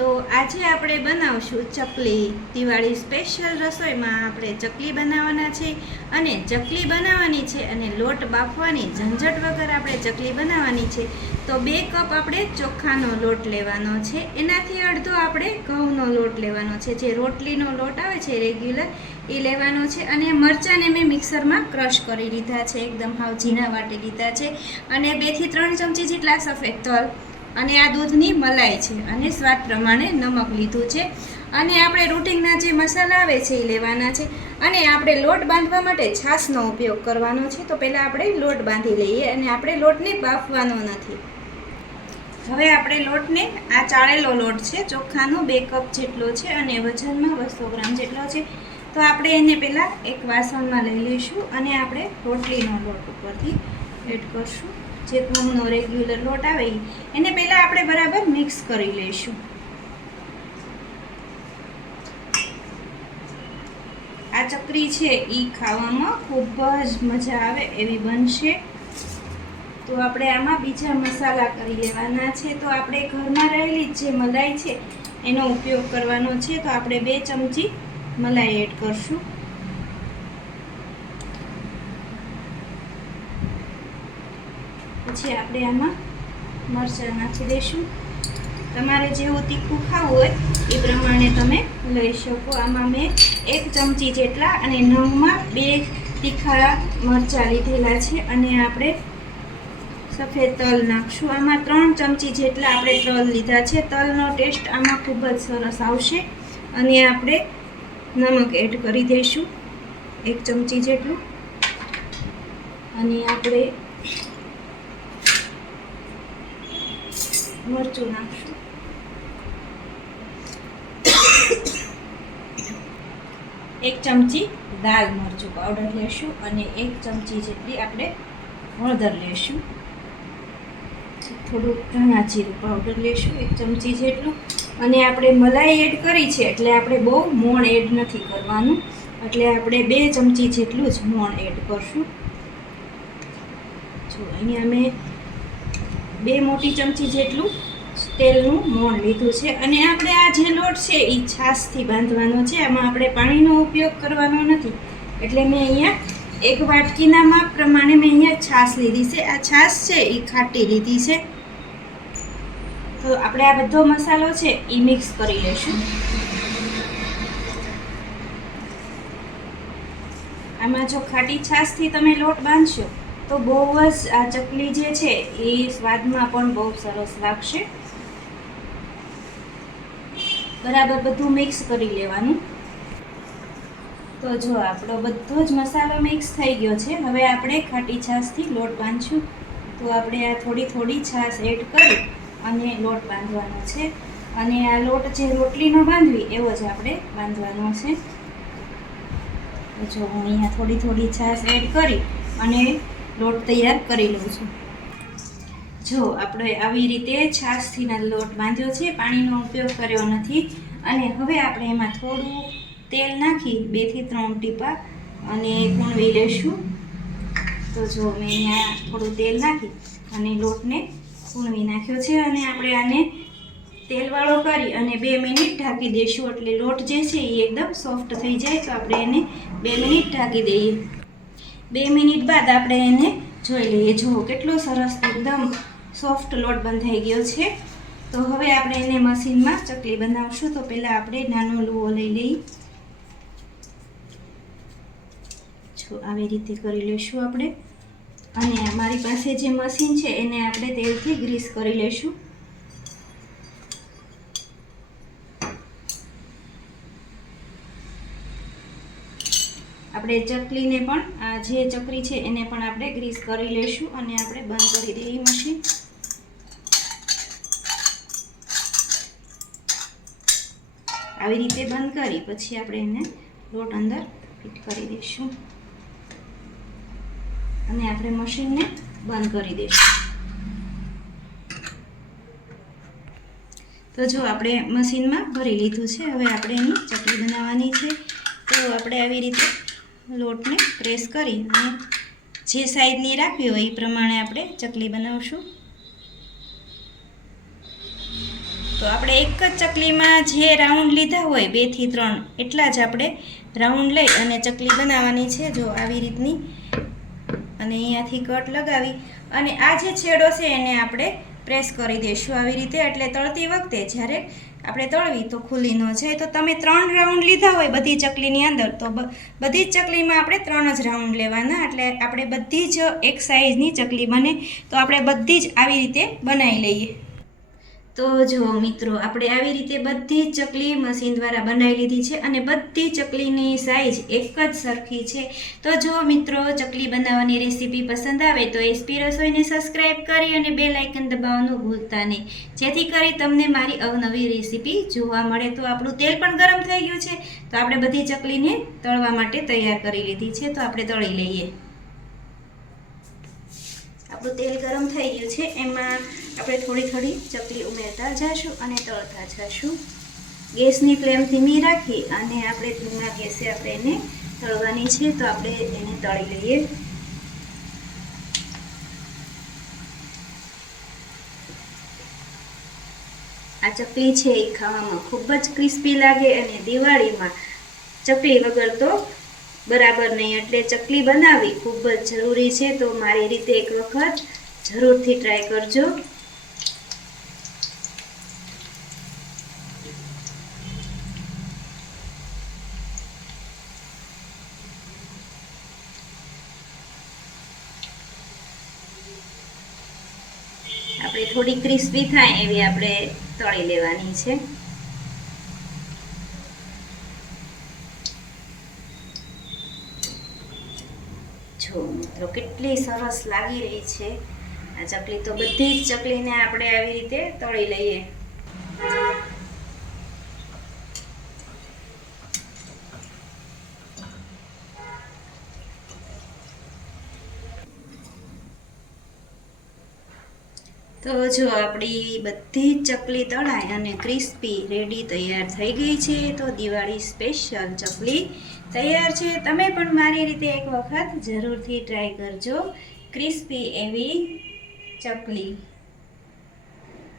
તો આજે આપણે બનાવશું ચકલી. દિવાળી સ્પેશિયલ રસોઈમાં આપણે ચકલી બનાવવાના છે અને ચકલી બનાવવાની છે અને લોટ બાફવાની ઝંઝટ વગર આપણે ચકલી બનાવવાની છે. તો 2 કપ આપણે ચોખાનો લોટ લેવાનો છે, એનાથી અડધો આપણે ઘઉંનો લોટ લેવાનો છે. જે રોટલીનો લોટ આવે છે રેગ્યુલર એ લેવાનો છે. અને મરચાંને મેં મિક્સરમાં ક્રશ કરી લીધા છે, એકદમ હાવ ઝીણા વાટી લીધા છે. અને 2 થી 3 ચમચી જેટલા સફેદ તલ અને આ દૂધની મલાઈ છે અને સ્વાદ પ્રમાણે નમક લીધું છે. અને આપણે રૂટિનના જે મસાલા આવે છે એ લેવાના છે. અને આપણે લોટ બાંધવા માટે છાશનો ઉપયોગ કરવાનો છે. તો પહેલાં આપણે લોટ બાંધી લઈએ અને આપણે લોટને બાફવાનો નથી. હવે આપણે લોટને, આ ચાળેલો લોટ છે ચોખાનો, 2 કપ જેટલો છે અને વજનમાં 200 ગ્રામ જેટલો છે. તો આપણે એને પહેલાં એક વાસણમાં લઈ લઈશું અને આપણે રોટલીનો લોટ ઉપરથી એડ કરશું. જે ઘઉંનો રેગ્યુલર લોટ આવે એને પહેલાં આપણે બરાબર મિક્સ કરી લઈશું. આ ચકરી છે એ ખાવામાં ખૂબ જ મજા આવે એવી બનશે. તો આપણે આમાં બીજા મસાલા કરી લેવાના છે. તો આપણે ઘરમાં રહેલી જે મલાઈ છે એનો ઉપયોગ કરવાનો છે. તો આપણે 2 ચમચી મલાઈ એડ કરશું. પછી આપણે આમાં મરચાં નાખી દઈશું. તમારે જેવું તીખું ખાવું હોય એ પ્રમાણે તમે લઈ શકો. આમાં મેં 1 ચમચી જેટલા અને નંગમાં 2 તીખા મરચાં લીધેલા છે. અને આપણે સફેદ તલ નાખશું. આમાં 3 ચમચી જેટલા આપણે તલ લીધા છે. તલનો ટેસ્ટ આમાં ખૂબ જ સરસ આવશે. અને આપણે નમક એડ કરી દઈશું 1 ચમચી જેટલું. અને આપણે મરચું નાખશું. એક ચમચી લાલ મરચું પાવડર લેશું અને 1 ચમચી જેટલી આપણે હળદર લેશું. થોડુંક ધાણા જીરું પાવડર લેશું 1 ચમચી જેટલું. અને આપણે મલાઈ એડ કરી છે એટલે આપણે બહુ મોણ એડ નથી કરવાનું, એટલે આપણે 2 ચમચી જેટલું જ મોણ એડ કરશું. જો અહીંયા મેં 2 મોટી ચમચી જેટલું તેલનું મોણ લીધું છે. અને આપણે આ જે લોટ છે એ છાશથી બાંધવાનો છે. આમાં આપણે પાણીનો ઉપયોગ કરવાનો નથી. એટલે મેં અહીંયા 1 વાટકીના માપ પ્રમાણે મેં અહીંયા છાશ લીધી છે. આ છાશ છે એ ખાટી લીધી છે. તો આપણે આ બધો મસાલો છે એ મિક્સ કરી લઈશું. આમાં જો ખાટી છાશથી તમે લોટ બાંધશો તો બહુ જ આ ચકલી જે છે એ સ્વાદમાં પણ બહુ સરસ લાગશે. બરાબર બધું મિક્સ કરી લેવાનું. તો જો આપણો બધો જ મસાલો મિક્સ થઈ ગયો છે. હવે આપણે ખાટી છાશથી લોટ બાંધશું. તો આપણે આ થોડી થોડી છાશ એડ કરી અને લોટ બાંધવાનો છે. અને આ લોટ જે રોટલીનો બાંધવી એવો જ આપણે બાંધવાનો છે. જો હું અહીંયા થોડી થોડી છાશ એડ કરી અને લોટ તૈયાર કરી લઉં છું. જો આપણે આવી રીતે છાશથી લોટ બાંધ્યો છે, પાણીનો ઉપયોગ કર્યો નથી. અને હવે આપણે એમાં થોડું તેલ નાખી 2 થી 3 ટીપા અને કૂણવી લઈશું. તો જો મેં અહીંયા થોડું તેલ નાખી અને લોટને કૂણવી નાખ્યો છે. અને આપણે આને તેલવાળો કરી અને 2 મિનિટ ઢાંકી દઈશું. એટલે લોટ જે છે એ એકદમ સોફ્ટ થઈ જાય. તો આપણે એને 2 મિનિટ ઢાંકી દઈએ. 2 મિનિટ બાદ આપણે એને જોઈ લઈએ. જુઓ કેટલો સરસ એકદમ સોફ્ટ લોટ બંધાઈ ગયો છે. તો હવે આપણે એને મશીનમાં ચકલી બનાવશું. તો પહેલાં આપણે નાનો લુઓ લઈ લઈએ. જો આવી રીતે કરી લઈશું આપણે. અને મારી પાસે જે મશીન છે એને આપણે તેલથી ગ્રીસ કરી લઈશું. આપણે ચકલીને પણ, આ જે ચકરી છે એને પણ આપણે ગ્રીસ કરી લઈશું. અને આપણે બંધ કરી દઈએ મશીન. આવી રીતે બંધ કરી પછી આપણે એને લોટ અંદર ફિટ કરી દઈશું અને આપણે મશીનને બંધ કરી દઈશું. તો જો આપણે મશીનમાં ભરી લીધું છે. હવે આપણે એની ચકલી બનાવવાની છે. તો આપણે આવી રીતે લોટને પ્રેસ કરી અને જે સાઈઝની રાખવી હોય એ પ્રમાણે આપણે ચકલી બનાવશું. તો આપણે એક જ ચકલીમાં જે રાઉન્ડ લીધા હોય 2 થી 3 એટલા જ આપણે રાઉન્ડ લઈ અને ચકલી બનાવવાની છે. જો આવી રીતની, અને અહીંયાથી કટ લગાવી અને આ જે છેડો છે એને આપણે પ્રેસ કરી દઈશું આવી રીતે, એટલે તળતી વખતે જ્યારે આપણે તળવી તો ખુલ્લી ન જાય. તો તમે 3 રાઉન્ડ લીધા હોય બધી ચકલીની અંદર, તો બધી જ ચકલીમાં આપણે 3 જ રાઉન્ડ લેવાના, એટલે આપણે બધી જ એક સાઈઝની ચકલી બને. તો આપણે બધી જ આવી રીતે બનાવી લઈએ. તો જો મિત્રો, આપણે આવી રીતે બધી જ ચકલી મશીન દ્વારા બનાવી લીધી છે અને બધી ચકલીની સાઈઝ એક જ સરખી છે. તો જો મિત્રો, ચકલી બનાવવાની રેસીપી પસંદ આવે તો એસપી રસોઈને સબસ્ક્રાઈબ કરી અને બેલ આઇકન દબાવવાનું ભૂલતા નહીં, જેથી કરી તમને મારી અવનવી રેસીપી જોવા મળે. તો આપણું તેલ પણ ગરમ થઈ ગયું છે, તો આપણે બધી ચકલીને તળવા માટે તૈયાર કરી લીધી છે. તો આપણે તળી લઈએ. આપણું તેલ ગરમ થઈ ગયું છે, એમાં આપણે થોડી થોડી ચકલી ઉમેરતા જઈશું અને તળતા જઈશું. ગેસની ફ્લેમ ધીમી રાખી અને આપણે ધીમા ગેસે આપણે એને તળવાની છે. તો આપણે એને તળી લઈએ. આ ચકલી છે એ ખાવામાં ખૂબ જ ક્રિસ્પી લાગે અને દિવાળીમાં ચકલી વગર તો બરાબર નહીં, એટલે ચકલી બનાવવી ખૂબ જ જરૂરી છે. તો મારી રીતે એક વખત જરૂરથી ટ્રાય કરજો. આપણે થોડી ક્રિસ્પી થાય એવી આપણે તળી લેવાની છે. જો મિત્રો, કેટલી સરસ લાગી રહી છે આ ચકલી. તો બધી જ ચકલીને આપણે આવી રીતે તળી લઈએ. તો જો આપણી બધી જ ચકલી તળાઈ અને ક્રિસ્પી રેડી તૈયાર થઈ ગઈ છે. તો દિવાળી સ્પેશિયલ ચકલી તૈયાર છે. તમે પણ મારી રીતે એક વખત જરૂરથી ટ્રાય કરજો ક્રિસ્પી એવી ચકલી.